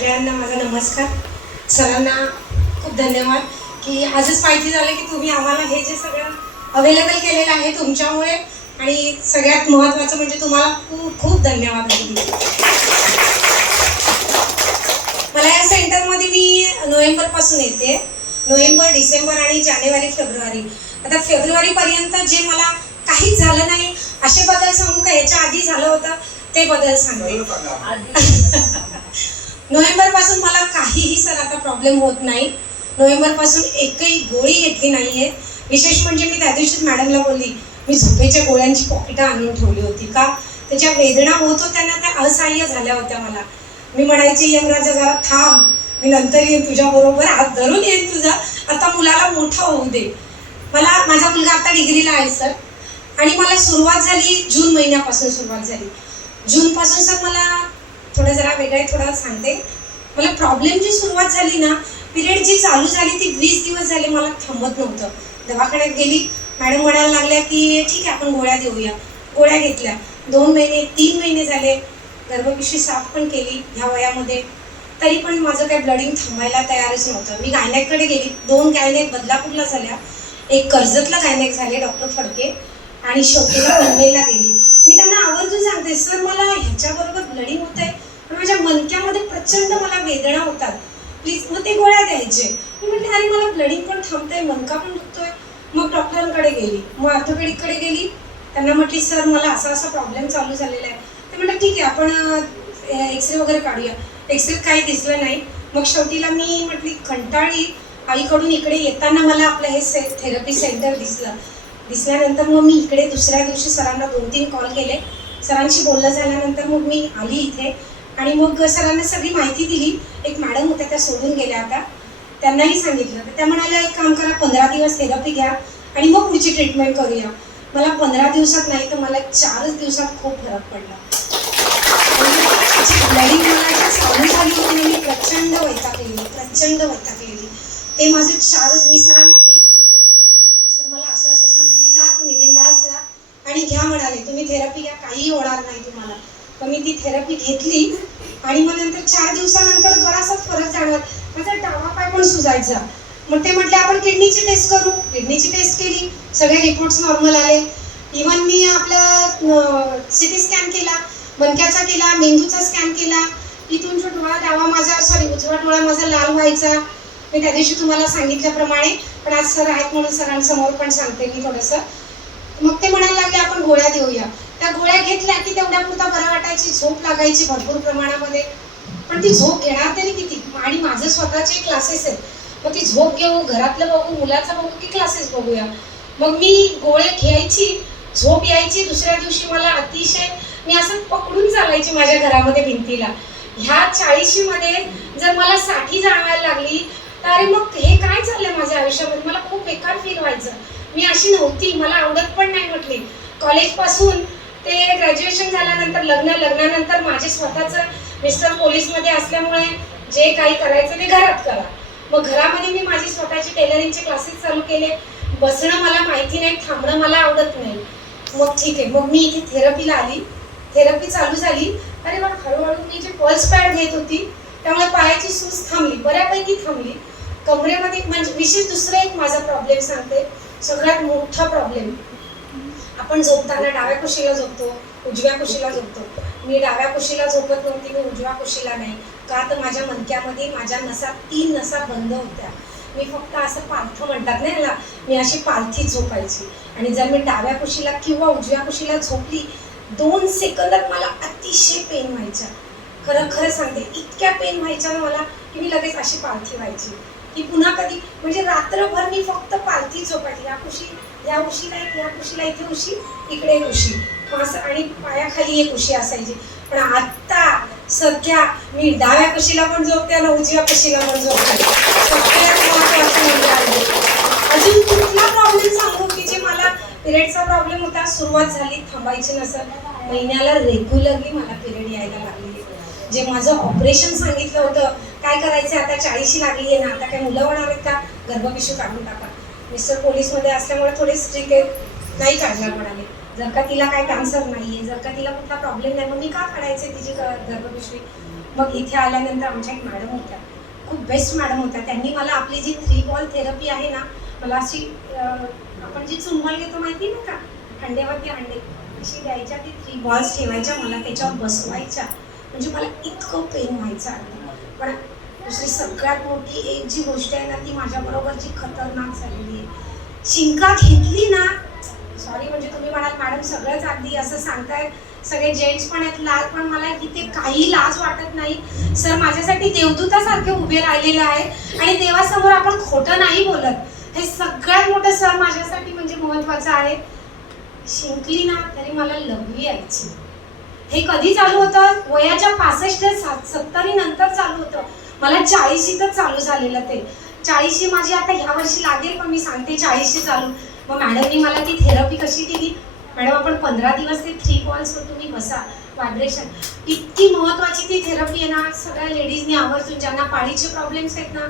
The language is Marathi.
सगळ्यांना माझा नमस्कार. सरांना खूप धन्यवाद की आजच माहिती झालं की तुम्ही आम्हाला हे जे सगळं अवेलेबल केलेलं आहे तुमच्यामुळे, आणि सगळ्यात महत्त्वाचं म्हणजे तुम्हाला खूप खूप धन्यवाद. मला या सेंटरमध्ये मी नोव्हेंबरपासून येते. नोव्हेंबर, डिसेंबर आणि जानेवारी, फेब्रुवारी. आता फेब्रुवारीपर्यंत जे मला काहीच झालं नाही असे बदल सांगू का? याच्या आधी झालं होतं ते बदल सांगते. नोव्हेंबरपासून मला काहीही सर आता प्रॉब्लेम होत नाही. नोव्हेंबरपासून एकही गोळी घेतली नाहीये. विशेष म्हणजे मी त्या दिवशीच मॅडमला बोलली, मी झोपेच्या गोळ्यांची पॉकेटं आणून ठेवली होती का त्याच्या वेदना होत होत्या ना, त्या असह्य झाल्या होत्या मला. मी म्हणायची यमराजा जरा थांब, मी नंतर येईन तुझ्याबरोबर, हात धरून येईन तुझा, आता मुलाला मोठा होऊ दे. माझा मुलगा आता डिग्रीला आहे सर, आणि मला सुरुवात झाली जून महिन्यापासून सुरुवात झाली. जूनपासून सर मला थोडं जरा वेगळं थोडं सांगते. मला प्रॉब्लेमची सुरुवात झाली ना, पिरियड जी चालू झाली ती 20 दिवस झाले मला थांबत नव्हतं. दवाखान्यात गेली, मॅडम म्हणायला लागल्या की ठीक आहे आपण गोळ्या देऊया. गोळ्या घेतल्या. 2 महिने 3 महिने झाले. गर्भपिशवी साफ पण केली ह्या वयामध्ये, तरी पण माझं काही ब्लडिंग थांबायला तयारच नव्हतं. मी गायनॅककडे गेली. 2 गायनॅक बदलापूरला झाल्या, एक कर्जतला गायनॅक झाले डॉक्टर फडके, आणि शेवटीला पनवेलला गेली. मी त्यांना आवर्जून सांगते, सर मला ह्याच्याबरोबर ब्लडिंग होत आहे, पण माझ्या मणक्यामध्ये प्रचंड मला वेदना होतात, प्लीज. मग ते गोळ्या द्यायचे. मी म्हटले अरे मला ब्लडिंग पण थांबतंय, मणका पण दुखतोय. मग डॉक्टरांकडे गेली, मग ऑर्थोपेडिककडे गेली. त्यांना म्हटली सर मला असा असा प्रॉब्लेम चालू झालेला आहे. ते म्हटलं ठीक आहे आपण एक्सरे वगैरे काढूया. एक्सरेत काही दिसलं नाही. मग शेवटीला मी म्हटली कंटाळी आईकडून इकडे येताना मला आपलं हे थेरपी सेंटर दिसल्यानंतर मग मी इकडे दुसऱ्या दिवशी सरांना 2-3 कॉल केले. सरांशी बोलणं झाल्यानंतर मग मी आली इथे, आणि मग सरांना सगळी माहिती दिली. एक मॅडम होत्या त्या सोडून गेल्या आता, त्यांनाही सांगितलं. तर त्या म्हणाल्या एक काम करा, 15 दिवस थेरपी घ्या आणि मग पुढची ट्रीटमेंट करूया. मला 15 दिवसात नाही तर मला 4च दिवसात खूप फरक पडला. ब्लडिंग मला चालू झाली होती, मी प्रचंड वैतागलेली. ते माझे 4च, मी सरांना तेही फोन केलेलं, सर मला असं असं म्हटले जा तुम्ही बिनधास्त जा आणि घ्या म्हणाले, तुम्ही थेरपी घ्या काही होणार नाही तुम्हाला. तर मी ती थेरपी घेतली, आणि मग नंतर 4 दिवसानंतर बराचसाच फरक जाणवत. माझा डावा पाय पण सुजायचा. मग ते म्हटले आपण किडनीची टेस्ट करू. किडनीची टेस्ट केली, सगळे रिपोर्ट्स नॉर्मल आले. इव्हन मी आपला सिटी स्कॅन केला, मणक्याचा केला, मेंदूचा स्कॅन केला. इथून जो डोळा डावा उजवा डोळा माझा लाल व्हायचा. मी त्या दिवशी तुम्हाला सांगितल्याप्रमाणे, पण आज सर आहेत म्हणून सरांसमोर पण सांगते मी थोडंसं. मग ते म्हणायला लागले आपण गोळ्या देऊया. त्या गोळ्या घेतल्या की तेवढ्यापुरता बरं वाटायची, झोप लागायची भरपूर प्रमाणामध्ये. पण ती झोप घेणार तरी किती? आणि माझं स्वतःचे क्लासेस आहेत. मग ती झोप घेऊ, घरातलं बघू, मुलाचं बघू की क्लासेस बघूया. मग मी गोळ्या घ्यायची, झोप यायची. दुसऱ्या दिवशी मला अतिशय, मी असं पकडून चालायची माझ्या घरामध्ये भिंतीला. ह्या 40मध्ये जर मला 60 जाणवायला लागली तर अरे मग हे काय चाललंय माझ्या आयुष्यामध्ये, मला खूप बेकार फील व्हायचं. मी अशी नव्हती, मला आवडत पण नाही म्हटली. कॉलेजपासून ते ग्रॅज्युएशन झाल्यानंतर लग्नानंतर माझे स्वतःचं मिस्टर पोलीसमध्ये असल्यामुळे जे काही करायचं ते घरात करा. मग घरामध्ये मी माझी स्वतःची टेलरिंगचे क्लासेस चालू केले. बसणं मला माहिती नाही, थांबणं मला आवडत नाही. मग ठीक आहे, मग मी इथे थेरपीला आली. थेरपी चालू झाली. अरे मग हळूहळू मी जे पल्स पॅड घेत होती त्यामुळे पायाची सूज थांबली, बऱ्यापैकी थांबली. कमरेमध्ये म्हणजे विशेष दुसरा एक माझा प्रॉब्लेम सांगते, सगळ्यात मोठा प्रॉब्लेम. आपण झोपताना डाव्या कुशीला झोपतो, उजव्या कुशीला झोपतो. मी डाव्या कुशीला झोपत नव्हती, मी उजव्या कुशीला नाही. का तर माझ्या मणक्यामध्ये माझ्या 3 नसा बंद होत्या. मी फक्त असं पालथं म्हणतात ना याला, मी अशी पालथी झोपायची. आणि जर मी डाव्या कुशीला किंवा उजव्या कुशीला झोपली 2 सेकंदात मला अतिशय पेन व्हायच्या. खरं सांगते, इतक्या पेन व्हायच्या ना मला की मी लगेच अशी पालथी व्हायची की पुन्हा कधी, म्हणजे रात्रभर मी फक्त पालथी झोपायची. या उशीला एक, या कुशीला इथे उशी, इकडे एक उशी असं, आणि पायाखाली एक उशी असायची. पण आत्ता सध्या मी डाव्या कुशीला पण झोपते आणि उजव्या कुशीला पण झोपते. अजून कुठला प्रॉब्लेम सांगू की जे मला पिरियडचा प्रॉब्लेम होता, सुरुवात झाली थांबायची नसत, महिन्याला रेग्युलरली मला पिरियड यायला लागली. जे माझं ऑपरेशन सांगितलं होतं, काय करायचं आता 40 लागली आहे ना, आता काय मुलं होणार आहेत का, गर्भपिशवी काढून टाका. मिस्टर पोलीसमध्ये असल्यामुळे थोडे स्ट्रिक्ट आहेत, नाही काढणार म्हणाले. जर का तिला काय कॅन्सर नाही आहे, जर का तिला कुठला प्रॉब्लेम नाही, मग मी का काढायचे तिची गर्भपिशवी. मग इथे आल्यानंतर आमच्या एक मॅडम होत्या, खूप बेस्ट मॅडम होत्या. त्यांनी मला आपली जी 3 बॉल थेरपी आहे ना, मला अशी आपण जी चुंबळ घेतो माहिती ना का, अंडेवरती अंडे अशी द्यायच्या, ती 3 बॉल्स ठेवायच्या, मला त्याच्यावर बसवायच्या. म्हणजे मला इतकं पेन व्हायचं आधी. पण दुसरी सगळ्यात मोठी एक जी गोष्ट आहे ना, ती माझ्याबरोबर जी खतरनाक झालेली आहे, शिंका घेतली ना, सॉरी म्हणजे तुम्ही म्हणाल मॅडम सगळंच अगदी असं सांगताय, सगळे जेंट्स पण आहेत लाज, पण मला इथे काही लाज वाटत नाही. सर माझ्यासाठी देवदूतासारखे उभे राहिलेले आहेत आणि देवासमोर आपण खोटं नाही बोलत. हे सगळ्यात मोठं सर माझ्यासाठी म्हणजे महत्वाचं आहे. शिंकली ना तरी मला लघवी यायची. हे कधी चालू होतं? वयाच्या 65-70 नंतर चालू होतं. मला 40शीतच चालू झालेलं ते. 40शी माझी आता ह्या वर्षी लागेल, पण मी सांगते 40शी चालू. मग मॅडमनी मला ती थेरपी कशी दिली, मॅडम आपण 15 दिवस ते 3 बॉल्सवर तुम्ही बसा, व्हायब्रेशन. इतकी महत्वाची ती थेरपी आहे ना, सगळ्या लेडीजनी आवर्जून, ज्यांना पाळीचे प्रॉब्लेम्स आहेत ना,